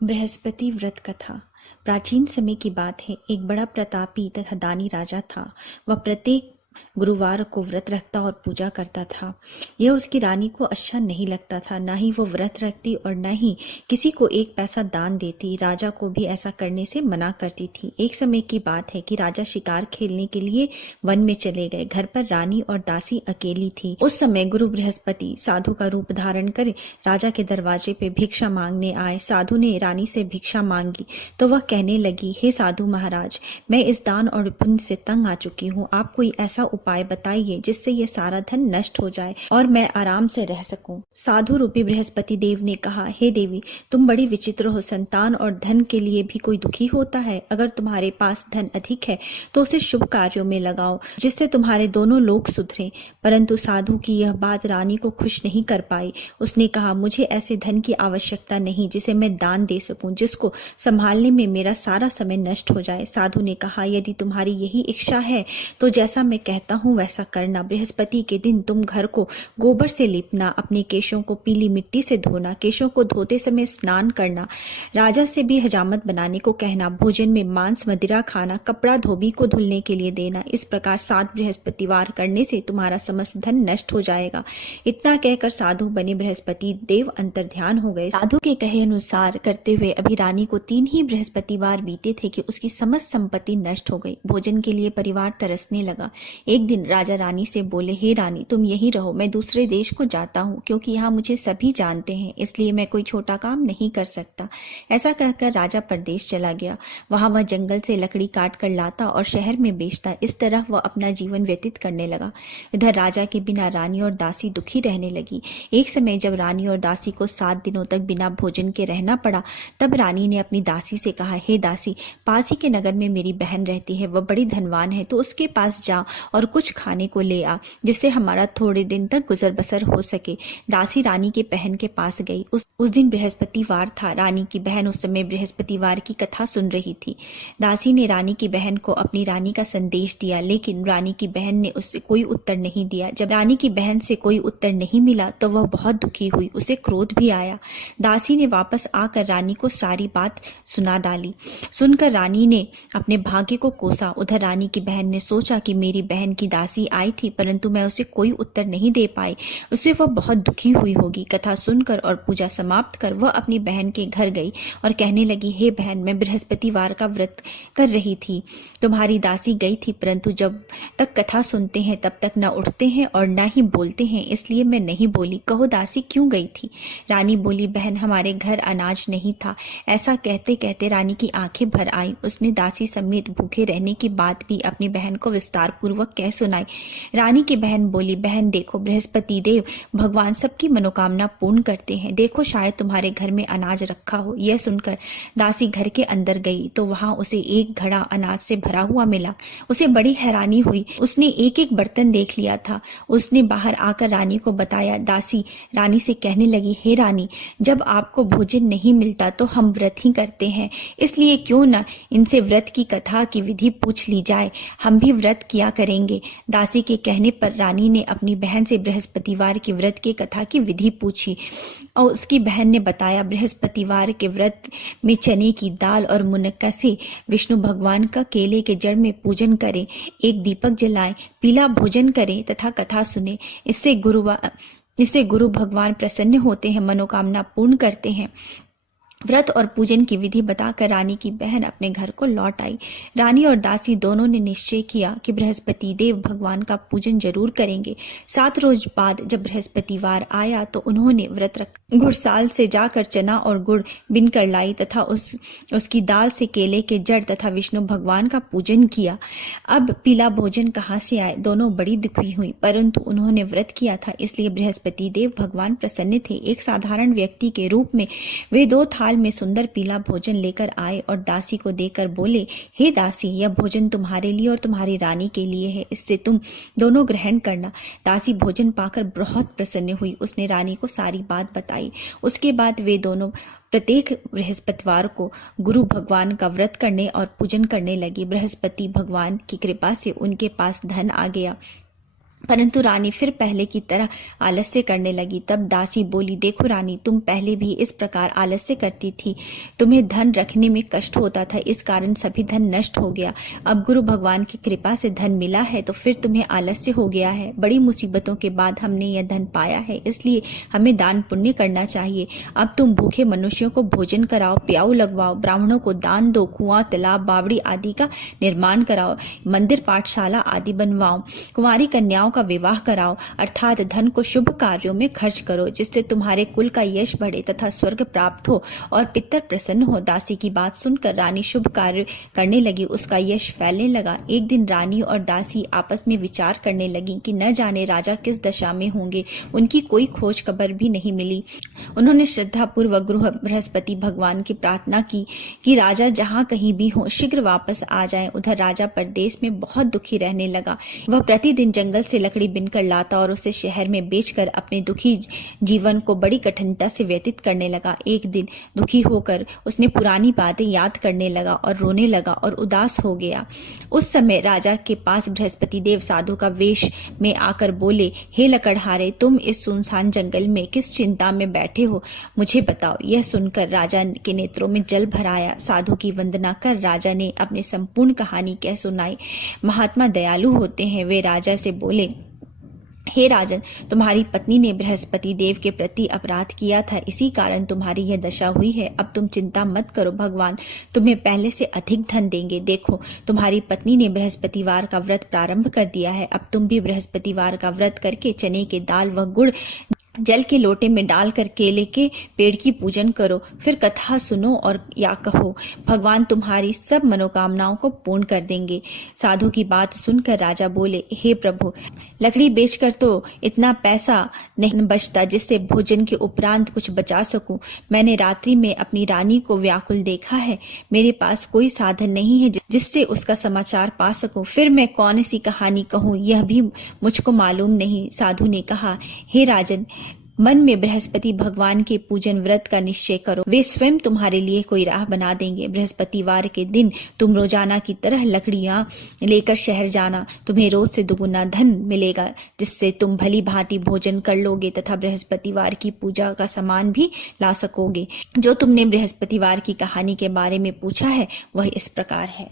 बृहस्पति व्रत कथा। प्राचीन समय की बात है। एक बड़ा प्रतापी तथा दानी राजा था। वह प्रत्येक गुरुवार को व्रत रखता और पूजा करता था। यह उसकी रानी को अच्छा नहीं लगता था। न ही वो व्रत रखती और न ही किसी को एक पैसा दान देती। राजा को भी ऐसा करने से मना करती थी। एक समय की बात है कि राजा शिकार खेलने के लिए वन में चले गए। घर पर रानी और दासी अकेली थी। उस समय गुरु बृहस्पति साधु का रूप धारण कर राजा के दरवाजे पे भिक्षा मांगने आए। साधु ने रानी से भिक्षा मांगी तो वह कहने लगी, हे साधु महाराज, मैं इस दान और पुण्य से तंग आ चुकी हूँ। आप कोई ऐसा उपाय बताइए जिससे ये सारा धन नष्ट हो जाए और मैं आराम से रह सकूं। साधु रूपी बृहस्पति देव ने कहा, हे देवी, तुम बड़ी विचित्र हो। संतान और धन के लिए भी कोई दुखी होता है। अगर तुम्हारे पास धन अधिक है तो उसे शुभ कार्यों में लगाओ जिससे तुम्हारे दोनों लोग सुधरें। परंतु साधु की यह बात रानी को खुश नहीं कर पाई। उसने कहा, मुझे ऐसे धन की आवश्यकता नहीं जिसे मैं दान दे सकूं, जिसको संभालने में मेरा सारा समय नष्ट हो जाए। साधु ने कहा, यदि तुम्हारी यही इच्छा है तो जैसा मैं कहता हूँ वैसा करना। बृहस्पति के दिन तुम घर को गोबर से लीपना, अपने केशों को पीली मिट्टी से धोना, केशों को धोते समय स्नान करना, राजा से भी हजामत बनाने को कहना, भोजन में मांस मदिरा खाना, कपड़ा धोबी को धुलने के लिए देना। इस प्रकार 7 बृहस्पतिवार करने से तुम्हारा समस्त धन नष्ट हो जाएगा। इतना कहकर साधु बने बृहस्पति देव अंतर्ध्यान हो गए। साधु के कहे अनुसार करते हुए अभी रानी को 3 ही बृहस्पतिवार बीते थे कि उसकी समस्त संपत्ति नष्ट हो गई। भोजन के लिए परिवार तरसने लगा। एक दिन राजा रानी से बोले, हे रानी, तुम यहीं रहो, मैं दूसरे देश को जाता हूँ, क्योंकि यहाँ मुझे सभी जानते हैं, इसलिए मैं कोई छोटा काम नहीं कर सकता। ऐसा कहकर राजा परदेश चला गया। वहां वह जंगल से लकड़ी काट कर लाता और शहर में बेचता। इस तरह वह अपना जीवन व्यतीत करने लगा। इधर राजा के बिना रानी और दासी दुखी रहने लगी। एक समय जब रानी और दासी को 7 दिनों तक बिना भोजन के रहना पड़ा, तब रानी ने अपनी दासी से कहा, हे दासी, पास ही के नगर में मेरी बहन रहती है, वह बड़ी धनवान है, तो उसके पास जा और कुछ खाने को ले आ, जिससे हमारा थोड़े दिन तक गुजर बसर हो सके। दासी रानी के बहन के पास गई। उस दिन बृहस्पतिवार था। रानी की बहन उस समय बृहस्पतिवार की कथा सुन रही थी। दासी ने रानी की बहन को अपनी रानी का संदेश दिया, लेकिन रानी की बहन ने उससे कोई उत्तर नहीं दिया। जब रानी की बहन से कोई उत्तर नहीं मिला तो वह बहुत दुखी हुई। उसे क्रोध भी आया। दासी ने वापस आकर रानी को सारी बात सुना डाली। सुनकर रानी ने अपने भाग्य को कोसा। उधर रानी की बहन ने सोचा कि मेरी बहन की दासी आई थी, परंतु मैं उसे कोई उत्तर नहीं दे पाई, उससे वह बहुत दुखी हुई होगी। कथा सुनकर और पूजा समाप्त कर वह अपनी बहन के घर गई और कहने लगी, हे बहन, मैं बृहस्पतिवार का व्रत कर रही थी। तुम्हारी दासी गई थी, परंतु जब तक कथा सुनते हैं तब तक न उठते हैं और न ही बोलते हैं, इसलिए मैं नहीं बोली। कहो दासी क्यों गई थी? रानी बोली, बहन, हमारे घर अनाज नहीं था। ऐसा कहते कहते रानी की आंखें भर आई। उसने दासी समेत भूखे रहने की बात भी अपनी बहन को विस्तार पूर्वक कह सुनाई। रानी की बहन बोली, बहन देखो, बृहस्पति देव भगवान सबकी मनोकामना पूर्ण करते हैं। देखो, शायद तुम्हारे घर में अनाज रखा हो। यह सुनकर दासी घर के अंदर गई तो वहां उसे एक घड़ा अनाज से भरा हुआ मिला। उसे बड़ी हैरानी हुई। उसने एक एक बर्तन देख लिया था। उसने बाहर आकर रानी को बताया। दासी रानी से कहने लगी, हे रानी, जब आपको भोजन नहीं मिलता तो हम व्रत ही करते हैं, इसलिए क्यों न इनसे व्रत की कथा की विधि पूछ ली जाए, हम भी व्रत किया करेंगे। दासी के कहने पर रानी ने अपनी बहन से बृहस्पतिवार के व्रत की कथा की विधि पूछी और उसकी बहन ने बताया, बृहस्पतिवार के व्रत में चने की दाल और मुनक्का से विष्णु भगवान का केले के जड़ में पूजन करें, एक दीपक जलाएं, पीला भोजन करें तथा कथा सुने। इससे गुरु भगवान प्रसन्न होते हैं, मनोकामना पूर्ण करते हैं। व्रत और पूजन की विधि बताकर रानी की बहन अपने घर को लौट आई। रानी और दासी दोनों ने निश्चय किया कि बृहस्पति देव भगवान का पूजन जरूर करेंगे। 7 रोज बाद जब बृहस्पतिवार आया तो उन्होंने व्रत रखा। घुड़साल से जाकर चना और गुड़ बिन कर लाई तथा उसकी दाल से केले के जड़ तथा विष्णु भगवान का पूजन किया। अब पीला भोजन कहाँ से आए? दोनों बड़ी दुखी हुई, परंतु उन्होंने व्रत किया था, इसलिए बृहस्पति देव भगवान प्रसन्न थे। एक साधारण व्यक्ति के रूप में वे 2 थाल में सुंदर पीला भोजन लेकर आए और दासी को देकर बोले, हे दासी, यह भोजन तुम्हारे लिए और तुम्हारी रानी के लिए है, इससे तुम दोनों ग्रहण करना। दासी भोजन पाकर बहुत प्रसन्न हुई। उसने रानी को सारी बात बताई। उसके बाद वे दोनों प्रत्येक बृहस्पतिवार को गुरु भगवान का व्रत करने और पूजन करने लगी। बृहस्पति भगवान की कृपा से उनके पास धन आ गया। परंतु रानी फिर पहले की तरह आलस्य करने लगी। तब दासी बोली, देखो रानी, तुम पहले भी इस प्रकार आलस्य करती थी। तुम्हें धन रखने में कष्ट होता था, इस कारण सभी धन नष्ट हो गया। अब गुरु भगवान की कृपा से धन मिला है तो फिर तुम्हें आलस्य हो गया है। बड़ी मुसीबतों के बाद हमने यह धन पाया है, इसलिए हमें दान पुण्य करना चाहिए। अब तुम भूखे मनुष्यों को भोजन कराओ, प्याऊ लगवाओ, ब्राह्मणों को दान दो, कुआं, तालाब, बावड़ी आदि का निर्माण कराओ, मंदिर, पाठशाला आदि बनवाओ, कुंवारी कन्याओं का विवाह कराओ, अर्थात धन को शुभ कार्यों में खर्च करो, जिससे तुम्हारे कुल का यश बढ़े तथा स्वर्ग प्राप्त हो और पितर प्रसन्न हो। दासी की बात सुनकर रानी शुभ कार्य करने लगी, उसका यश फैलने लगा। एक दिन रानी और दासी आपस में विचार करने लगी कि न जाने राजा किस दशा में होंगे। उनकी कोई खोज खबर भी नहीं मिली। उन्होंने श्रद्धापूर्वक गुरु बृहस्पति भगवान की प्रार्थना की कि राजा जहाँ कहीं भी हो शीघ्र वापस आ जाएं। उधर राजा परदेश में बहुत दुखी रहने लगा। वह प्रतिदिन जंगल से लकड़ी बिनकर लाता और उसे शहर में बेचकर अपने दुखी जीवन को बड़ी कठिनता से व्यतीत करने लगा। एक दिन दुखी होकर उसने पुरानी बातें याद करने लगा और रोने लगा और उदास हो गया। उस समय राजा के पास बृहस्पति देव साधु का वेश में आकर बोले, हे लकड़हारे, तुम इस सुनसान जंगल में किस चिंता में बैठे हो, मुझे बताओ। यह सुनकर राजा के नेत्रों में जल भर आया। साधु की वंदना कर राजा ने अपनी संपूर्ण कहानी कह सुनाई। महात्मा दयालु होते हैं। वे राजा से बोले, हे राजन, तुम्हारी पत्नी ने बृहस्पति देव के प्रति अपराध किया था, इसी कारण तुम्हारी यह दशा हुई है। अब तुम चिंता मत करो, भगवान तुम्हें पहले से अधिक धन देंगे। देखो, तुम्हारी पत्नी ने बृहस्पतिवार का व्रत प्रारंभ कर दिया है। अब तुम भी बृहस्पतिवार का व्रत करके चने के दाल व गुड़ जल के लोटे में डालकर केले के पेड़ की पूजन करो, फिर कथा सुनो और या कहो, भगवान तुम्हारी सब मनोकामनाओं को पूर्ण कर देंगे। साधु की बात सुनकर राजा बोले, हे प्रभु, लकड़ी बेचकर तो इतना पैसा नहीं बचता जिससे भोजन के उपरांत कुछ बचा सकूं। मैंने रात्रि में अपनी रानी को व्याकुल देखा है। मेरे पास कोई साधन नहीं है जिससे उसका समाचार पा सकूं। फिर मैं कौन सी कहानी कहूं, यह भी मुझको मालूम नहीं। साधु ने कहा, हे राजन, मन में बृहस्पति भगवान के पूजन व्रत का निश्चय करो, वे स्वयं तुम्हारे लिए कोई राह बना देंगे। बृहस्पतिवार के दिन तुम रोजाना की तरह लकड़ियां लेकर शहर जाना। तुम्हें रोज से दुगुना धन मिलेगा, जिससे तुम भली भांति भोजन कर लोगे तथा बृहस्पतिवार की पूजा का सामान भी ला सकोगे। जो तुमने बृहस्पतिवार की कहानी के बारे में पूछा है वह इस प्रकार है।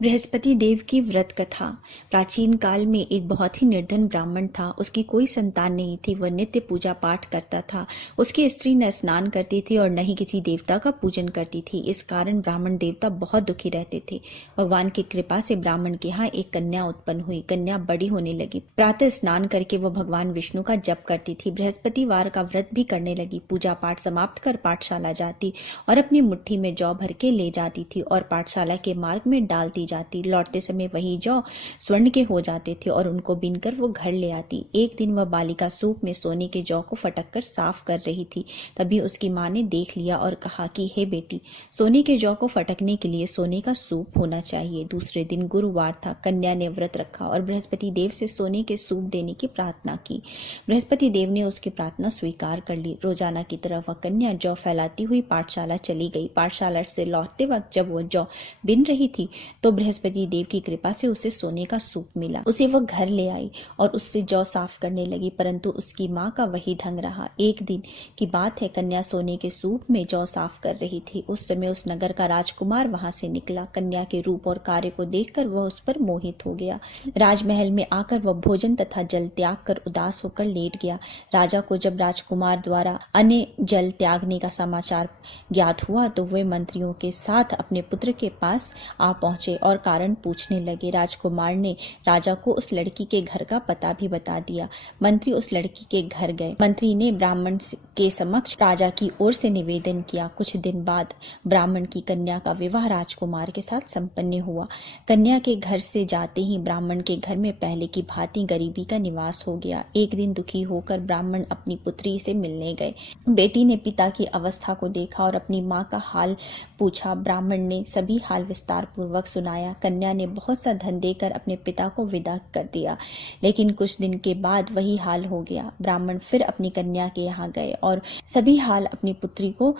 बृहस्पति देव की व्रत कथा। प्राचीन काल में एक बहुत ही निर्धन ब्राह्मण था। उसकी कोई संतान नहीं थी। वह नित्य पूजा पाठ करता था। उसकी स्त्री न स्नान करती थी और न ही किसी देवता का पूजन करती थी। इस कारण ब्राह्मण देवता बहुत दुखी रहते थे। भगवान की कृपा से ब्राह्मण के यहाँ एक कन्या उत्पन्न हुई। कन्या बड़ी होने लगी। प्रातः स्नान करके वह भगवान विष्णु का जप करती थी। बृहस्पतिवार का व्रत भी करने लगी। पूजा पाठ समाप्त कर पाठशाला जाती और अपनी मुट्ठी में जौ भर के ले जाती थी और पाठशाला के मार्ग में डालती जाती। लौटते समय वही जौ स्वर्ण के हो जाते थे और उनको बीनकर वो घर ले आती। एक दिन वह बालिका सूप में सोने के जौ को फटक कर साफ कर रही थी। तभी उसकी माँ ने देख लिया और कहा कि हे बेटी, सोने के जौ को फटकने के लिए सोने का सूप होना चाहिए। दूसरे दिन गुरुवार था। कन्या ने व्रत रखा और बृहस्पति देव से सोने के सूप देने की प्रार्थना की। बृहस्पति देव ने उसकी प्रार्थना स्वीकार कर ली। रोजाना की तरह वह कन्या जौ फैलाती हुई पाठशाला चली गई। पाठशाला से लौटते वक्त जब वह जौ बिन रही थी तो बृहस्पति देव की कृपा से उसे सोने का सूप मिला। उसे वह घर ले आई और उससे जौ साफ करने लगी, परंतु उसकी माँ का वही ढंग रहा। एक दिन की बात है, कन्या सोने के सूप में जौ साफ कर रही थी। उस समय उस नगर का राजकुमार वहां से निकला। कन्या के रूप और कार्य को देखकर वह उस पर मोहित हो गया। राजमहल में आकर वह भोजन तथा जल त्याग कर उदास होकर लेट गया। राजा को जब राजकुमार द्वारा अन्य जल त्यागने का समाचार ज्ञात हुआ तो वे मंत्रियों के साथ अपने पुत्र के पास आ पहुंचे और कारण पूछने लगे। राजकुमार ने राजा को उस लड़की के घर का पता भी बता दिया। मंत्री उस लड़की के घर गए। मंत्री ने ब्राह्मण के समक्ष राजा की ओर से निवेदन किया। कुछ दिन बाद ब्राह्मण की कन्या का विवाह राजकुमार के साथ संपन्न हुआ। कन्या के घर से जाते ही ब्राह्मण के घर में पहले की भांति गरीबी का निवास हो गया। एक दिन दुखी होकर ब्राह्मण अपनी पुत्री से मिलने गए। बेटी ने पिता की अवस्था को देखा और अपनी माँ का हाल पूछा। ब्राह्मण ने सभी हाल विस्तार पूर्वक सुनाया। सुनाया। कन्या ने बहुत सा धन देकर अपने पिता को विदा कर दिया, लेकिन कुछ दिन के बाद वही हाल हो गया। ब्राह्मण फिर अपनी कन्या के यहाँ गए और सभी हाल अपनी पुत्री को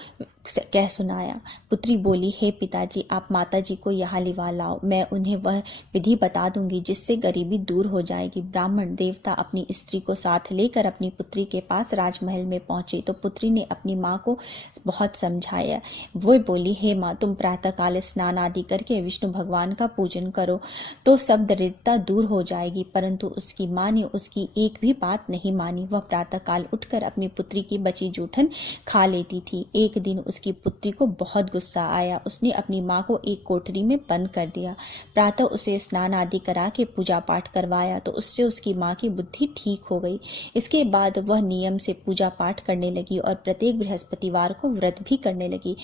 कह सुनाया। पुत्री बोली, हे पिताजी, आप माताजी को यहाँ लिवा लाओ, मैं उन्हें वह विधि बता दूंगी जिससे गरीबी दूर हो जाएगी। ब्राह्मण देवता अपनी स्त्री को साथ लेकर अपनी पुत्री के पास राजमहल में पहुंचे तो पुत्री ने अपनी माँ को बहुत समझाया। वो बोली, हे माँ, तुम प्रातःकाल स्नान आदि करके विष्णु भगवान का पूजन करो तो सब दरिद्रता दूर हो जाएगी। परंतु उसकी माँ ने उसकी एक भी बात नहीं मानी। वह प्रातःकाल उठकर अपनी पुत्री की बची जूठन खा लेती थी। एक दिन उसकी पुत्री को बहुत गुस्सा आया। उसने अपनी माँ को एक कोठरी में बंद कर दिया। प्रातः उसे स्नान आदि करा के पूजा पाठ करवाया तो उससे उसकी माँ की बुद्धि ठीक हो गई। इसके बाद वह नियम से पूजा पाठ करने लगी और प्रत्येक बृहस्पतिवार को व्रत भी करने लगी।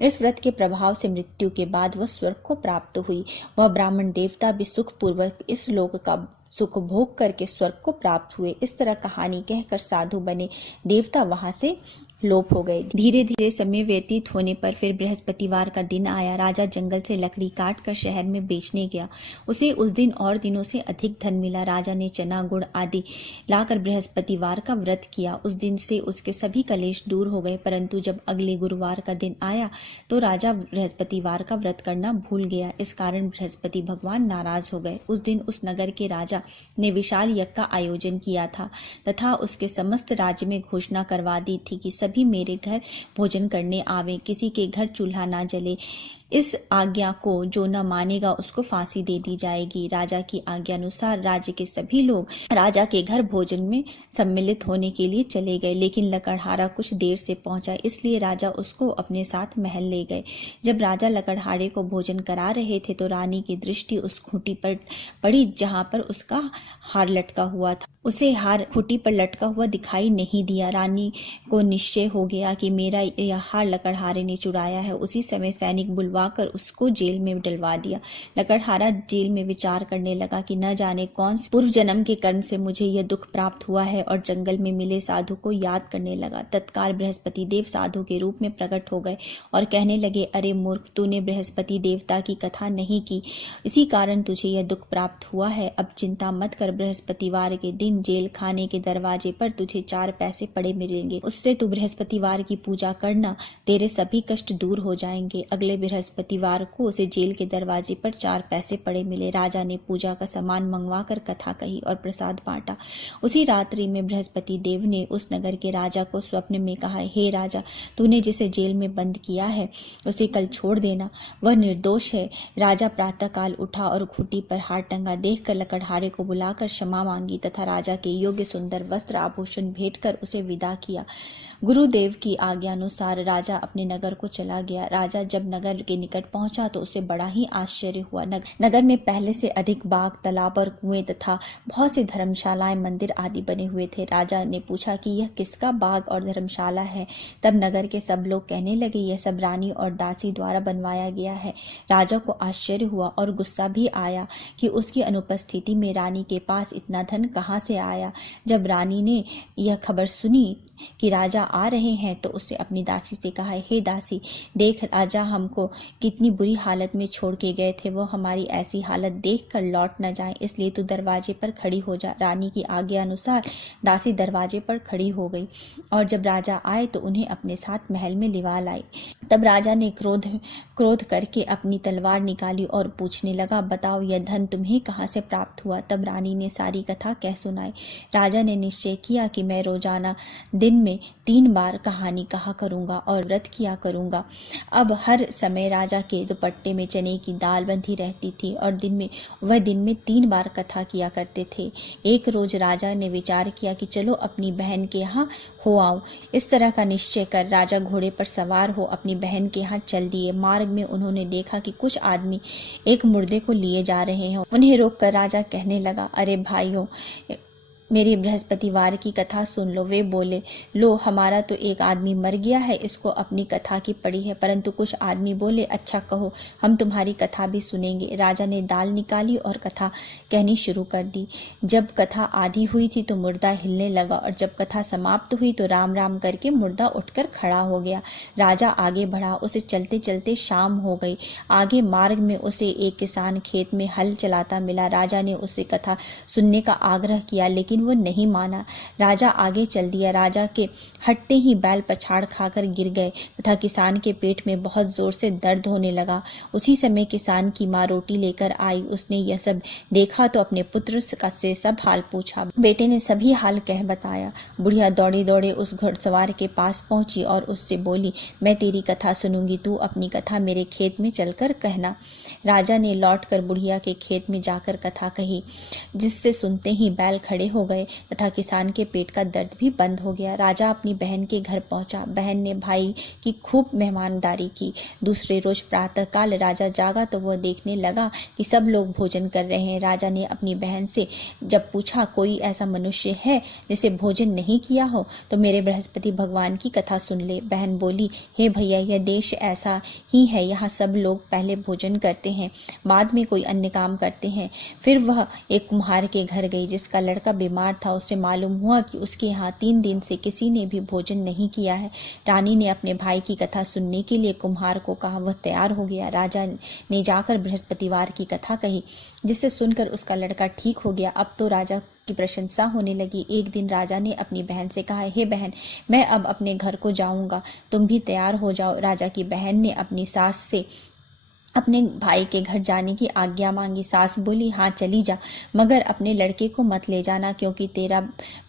इस व्रत के प्रभाव से मृत्यु के बाद वह स्वर्ग को प्राप्त हुई। वह ब्राह्मण देवता भी सुखपूर्वक इस लोक का सुख भोग करके स्वर्ग को प्राप्त हुए। इस तरह कहानी कहकर साधु बने देवता वहां से लोप हो गए। धीरे धीरे समय व्यतीत होने पर फिर बृहस्पतिवार का दिन आया। राजा जंगल से लकड़ी काट कर शहर में बेचने गया। उसे उस दिन और दिनों से अधिक धन मिला। राजा ने चना गुड़ आदि लाकर बृहस्पतिवार का व्रत किया। उस दिन से उसके सभी कलेश दूर हो गए। परंतु जब अगले गुरुवार का दिन आया तो राजा बृहस्पतिवार का व्रत करना भूल गया। इस कारण बृहस्पति भगवान नाराज हो गए। उस दिन उस नगर के राजा ने विशाल यज्ञ का आयोजन किया था तथा उसके समस्त राज्य में घोषणा करवा दी थी कि सभी मेरे घर भोजन करने आवे, किसी के घर चूल्हा ना जले। इस आज्ञा को जो न मानेगा उसको फांसी दे दी जाएगी। राजा की आज्ञा अनुसार राज्य के सभी लोग राजा के घर भोजन में सम्मिलित होने के लिए चले गए, लेकिन लकड़हारा कुछ देर से पहुंचा, इसलिए राजा उसको अपने साथ महल ले गए। जब राजा लकड़हारे को भोजन करा रहे थे तो रानी की दृष्टि उस खूंटी पर पड़ी जहां पर उसका हार लटका हुआ था। उसे हार खूंटी पर लटका हुआ दिखाई नहीं दिया। रानी को निश्चय हो गया कि मेरा यह हार लकड़हारे ने चुराया है। उसी समय सैनिक बुलवाकर उसको जेल में डलवा दिया। लकड़हारा जेल में विचार करने लगा कि न जाने कौन से पूर्व जन्म के कर्म से मुझे यह दुख प्राप्त हुआ है, और जंगल में मिले साधु को याद करने लगा। तत्काल बृहस्पति देव साधु के रूप में प्रकट हो गए और कहने लगे, अरे मूर्ख, तूने बृहस्पति देवता की कथा नहीं की, इसी कारण तुझे यह दुख प्राप्त हुआ है। अब चिंता मत कर, बृहस्पतिवार के दिन जेल खाने के दरवाजे पर तुझे 4 पैसे पड़े मिलेंगे। उससे तू बृहस्पतिवार की पूजा करना, तेरे सभी कष्ट दूर हो जाएंगे। अगले बृहस्पतिवार को उसे जेल के दरवाजे पर 4 पैसे पड़े मिले। राजा ने पूजा का सामान मंगवाकर कथा कही और प्रसाद बांटा। उसी रात्रि में बृहस्पति देव ने उस नगर के राजा को स्वप्न में कहा, हे राजा, तूने जिसे जेल में बंद किया है उसे कल छोड़ देना, वह निर्दोष है। राजा प्रातःकाल उठा और खूंटी पर हार टंगा देखकर लकड़हारे को बुलाकर क्षमा मांगी तथा राजा के योग्य सुंदर वस्त्र आभूषण भेंट कर उसे विदा किया। गुरुदेव की आज्ञा अनुसार राजा अपने नगर को चला गया। राजा जब नगर के निकट पहुंचा तो उसे बड़ा ही आश्चर्य हुआ। नगर में पहले से अधिक बाग, तालाब और कुएं तथा बहुत सी धर्मशालाएं, मंदिर आदि बने हुए थे। राजा ने पूछा कि यह किसका बाग और धर्मशाला है। तब नगर के सब लोग कहने लगे, यह सब रानी और दासी द्वारा बनवाया गया है। राजा को आश्चर्य हुआ और गुस्सा भी आया कि उसकी अनुपस्थिति में रानी के पास इतना धन कहाँ से आया। जब रानी ने यह खबर सुनी कि राजा आ रहे हैं तो उसने अपनी दासी से कहा, हे दासी, देख, राजा हमको कितनी बुरी हालत में छोड़ के गए थे, वो हमारी ऐसी हालत देखकर लौट न जाए, इसलिए तू दरवाजे पर खड़ी हो जा। रानी की आज्ञा अनुसार दासी दरवाजे पर खड़ी हो गई और जब राजा आए तो उन्हें अपने साथ महल में लिवा लाई। तब राजा ने क्रोध करके अपनी तलवार निकाली और पूछने लगा, बताओ, यह धन तुम्हें कहाँ से प्राप्त हुआ। तब रानी ने सारी कथा कह सुनाई। राजा ने निश्चय किया कि मैं रोजाना दिन में 3 बार कहानी कहा करूंगा और व्रत किया करूंगा। अब हर समय राजा के दुपट्टे में चने की दाल बंधी रहती थी और वह दिन में 3 बार कथा किया करते थे। एक रोज राजा ने विचार किया कि चलो अपनी बहन के यहाँ हो आऊं। इस तरह का निश्चय कर राजा घोड़े पर सवार हो अपनी बहन के यहाँ चल दिए। मार्ग में उन्होंने देखा कि कुछ आदमी एक मुर्दे को लिए जा रहे हैं। उन्हें रोककर राजा कहने लगा, अरे भाइयों, मेरी बृहस्पतिवार की कथा सुन लो। वे बोले, लो हमारा तो एक आदमी मर गया है, इसको अपनी कथा की पड़ी है। परंतु कुछ आदमी बोले, अच्छा कहो, हम तुम्हारी कथा भी सुनेंगे। राजा ने दाल निकाली और कथा कहनी शुरू कर दी। जब कथा आधी हुई थी तो मुर्दा हिलने लगा और जब कथा समाप्त हुई तो राम राम करके मुर्दा उठकर खड़ा हो गया। राजा आगे बढ़ा, उसे चलते चलते शाम हो गई। आगे मार्ग में उसे एक किसान खेत में हल चलाता मिला। राजा ने उससे कथा सुनने का आग्रह किया, लेकिन वो नहीं माना। राजा आगे चल दिया। राजा के हटते ही बैल पछाड़ खाकर गिर गए तथा किसान के पेट में बहुत जोर से दर्द होने लगा। उसी समय किसान की माँ रोटी लेकर आई। उसने यह सब देखा तो अपने पुत्र से सब हाल पूछा। बेटे ने सभी हाल कह बताया। बुढ़िया दौड़े दौड़े उस घुड़सवार के पास पहुंची और उससे बोली, मैं तेरी कथा सुनूंगी, तू अपनी कथा मेरे खेत में चलकर कहना। राजा ने लौटकर बुढ़िया के खेत में जाकर कथा कही, जिससे सुनते ही बैल खड़े हो गए तथा किसान के पेट का दर्द भी बंद हो गया। राजा अपनी बहन के घर पहुंचा। बहन ने भाई की खूब मेहमानदारी की। दूसरे रोज प्रातःकाल राजा जागा तो वह देखने लगा कि सब लोग भोजन कर रहे हैं। राजा ने अपनी बहन से जब पूछा, कोई ऐसा मनुष्य है जिसे भोजन नहीं किया हो तो मेरे बृहस्पति भगवान की कथा सुन ले। बहन बोली, हे भैया, यह देश ऐसा ही है, यहाँ सब लोग पहले भोजन करते हैं, बाद में कोई अन्य काम करते हैं। फिर वह एक कुम्हार के घर गई जिसका लड़का बीमार था। उससे मालूम हुआ कि उसके यहाँ 3 दिन से किसी ने भी भोजन नहीं किया है। रानी ने अपने भाई की कथा सुनने के लिए कुम्हार को कहा। वह तैयार हो गया। राजा ने जाकर बृहस्पतिवार की कथा कही, जिससे सुनकर उसका लड़का ठीक हो गया। अब तो राजा की प्रशंसा होने लगी। एक दिन राजा ने अपनी बहन से कहा, हे बहन, मैं अब अपने घर को जाऊंगा, तुम भी तैयार हो जाओ। राजा की बहन ने अपनी सास से अपने भाई के घर जाने की आज्ञा मांगी। सास बोली, हाँ चली जा, मगर अपने लड़के को मत ले जाना, क्योंकि तेरा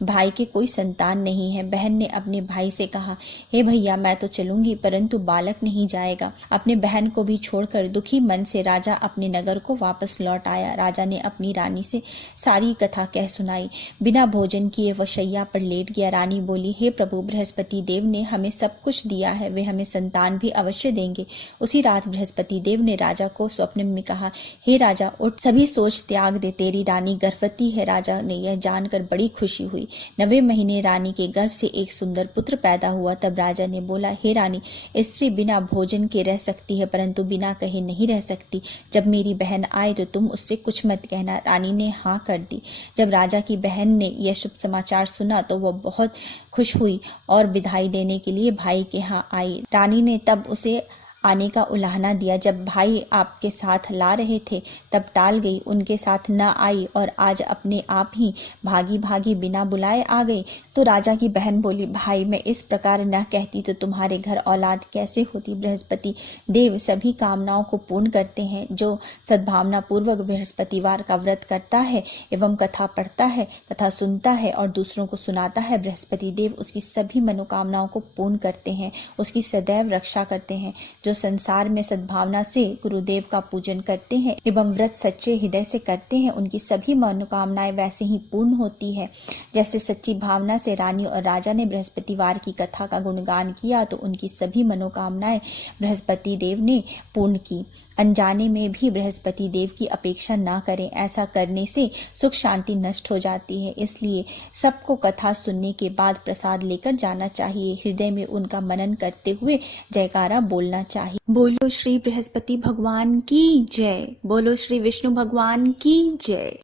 भाई के कोई संतान नहीं है। बहन ने अपने भाई से कहा, हे भैया, मैं तो चलूंगी, परंतु बालक नहीं जाएगा। अपने बहन को भी छोड़कर दुखी मन से राजा अपने नगर को वापस लौट आया। राजा ने अपनी रानी से सारी कथा कह सुनाई। बिना भोजन किए वह शैया पर लेट गया। रानी बोली, हे प्रभु, बृहस्पति देव ने हमें सब कुछ दिया है, वे हमें संतान भी अवश्य देंगे। उसी रात बृहस्पति देव ने राजा को स्वप्न में कहा, हे राजा, उठ, सभी सोच त्याग दे, तेरी रानी गर्भवती है। राजा ने यह जानकर बड़ी खुशी हुई। 9वें महीने रानी के गर्भ से एक सुंदर पुत्र पैदा हुआ। तब राजा ने बोला, हे रानी, स्त्री बिना भोजन के रह सकती है, परंतु बिना कहे नहीं रह सकती। जब मेरी बहन आए तो तुम उससे कुछ मत कहना। रानी ने हाँ कर दी। जब राजा की बहन ने यह शुभ समाचार सुना तो वह बहुत खुश हुई और बधाई देने के लिए भाई के यहाँ आई। रानी ने तब उसे आने का उलाहना दिया। जब भाई आपके साथ ला रहे थे तब टाल गई, उनके साथ न आई और आज अपने आप ही भागी भागी बिना बुलाए आ गई। तो राजा की बहन बोली, भाई, मैं इस प्रकार न कहती तो तुम्हारे घर औलाद कैसे होती। बृहस्पति देव सभी कामनाओं को पूर्ण करते हैं। जो सद्भावना पूर्वक बृहस्पतिवार का व्रत करता है एवं कथा पढ़ता है तथा सुनता है और दूसरों को सुनाता है, बृहस्पति देव उसकी सभी मनोकामनाओं को पूर्ण करते हैं, उसकी सदैव रक्षा करते हैं। जो संसार में सद्भावना से गुरुदेव का पूजन करते हैं एवं व्रत सच्चे हृदय से करते हैं, उनकी सभी मनोकामनाएं वैसे ही पूर्ण होती है। जैसे सच्ची भावना से रानी और राजा ने बृहस्पतिवार की कथा का गुणगान किया तो उनकी सभी मनोकामनाएं बृहस्पति देव ने पूर्ण की। अनजाने में भी बृहस्पति देव की अपेक्षा ना करें, ऐसा करने से सुख शांति नष्ट हो जाती है। इसलिए सबको कथा सुनने के बाद प्रसाद लेकर जाना चाहिए। हृदय में उनका मनन करते हुए जयकारा बोलना चाहिए। बोलो श्री बृहस्पति भगवान की जय। बोलो श्री विष्णु भगवान की जय।